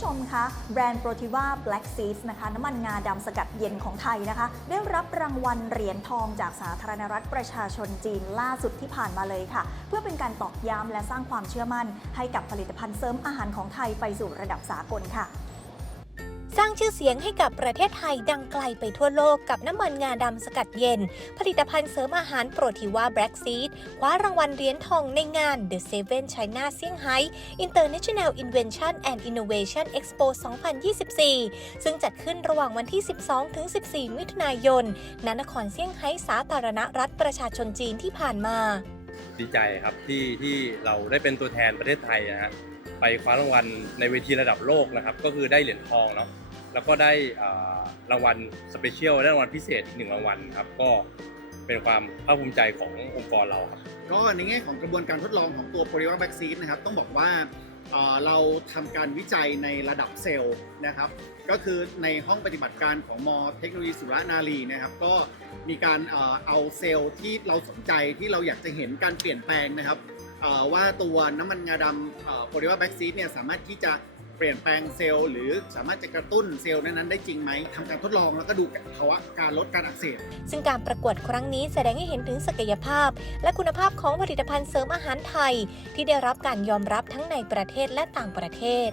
ผู้ชมคะแบรนด์โปรติว่า Black Seeds นะคะน้ำมันงาดำสกัดเย็นของไทยนะคะ ได้รับรางวัลเหรียญทองจากสาธารณรัฐประชาชนจีนล่าสุดที่ผ่านมาเลยค่ะ เพื่อเป็นการตอกย้ำและสร้างความเชื่อมั่น ให้กับผลิตภัณฑ์เสริมอาหารของไทยไปสู่ระดับสากลค่ะ สร้างชื่อเสียงให้กับประเทศไทยดังไกลไปทั่วโลกกับน้ำมันงาดำสกัดเย็น ผลิตภัณฑ์เสริมอาหารโปรทีว่า Black Seed คว้ารางวัลเหรียญทองในงาน The Seven China Shanghai International Invention and Innovation Expo 2024 ซึ่งจัดขึ้นระหว่างวันที่ 12-14 มิถุนายนณนครเซี่ยงไฮ้สาธารณรัฐประชาชนจีนที่ผ่านมา ดีใจครับที่ที่เราได้เป็นตัวแทนประเทศไทยนะฮะ ไปคว้ารางวัลในเวทีระดับโลกนะครับ ก็คือได้เหรียญทองเนาะแล้วก็ได้รางวัลสเปเชียลได้รางวัลพิเศษอีกหนึ่งรางวัลครับก็เป็นความภาคภูมิใจขององค์กรเราครับก็ในแง่ของกระบวนการทดลองของตัว p o l y m e r vaccine นะครับต้องบอกว่าเราทำการวิจัยในระดับเซลล์นะครับ ก็คือในห้องปฏิบัติการของมอเทคโนโลยีสุรนารีนะครับ ก็มีการเอาเซลล์ที่เราสนใจที่เราอยากจะเห็นการเปลี่ยนแปลงนะครับ ว่าตัวน้ำมันงาดำโพลิวาแบ็กซีดเนี่ยสามารถที่จะเปลี่ยนแปลงเซลล์หรือสามารถจะกระตุ้นเซลล์นั้นๆได้จริงไหมทำการทดลองแล้วก็ดูภาวะการลดการอักเสบซึ่งการประกวดครั้งนี้แสดงให้เห็นถึงศักยภาพ และคุณภาพของผลิตภัณฑ์เสริมอาหารไทย ที่ได้รับการยอมรับทั้งในประเทศและต่างประเทศ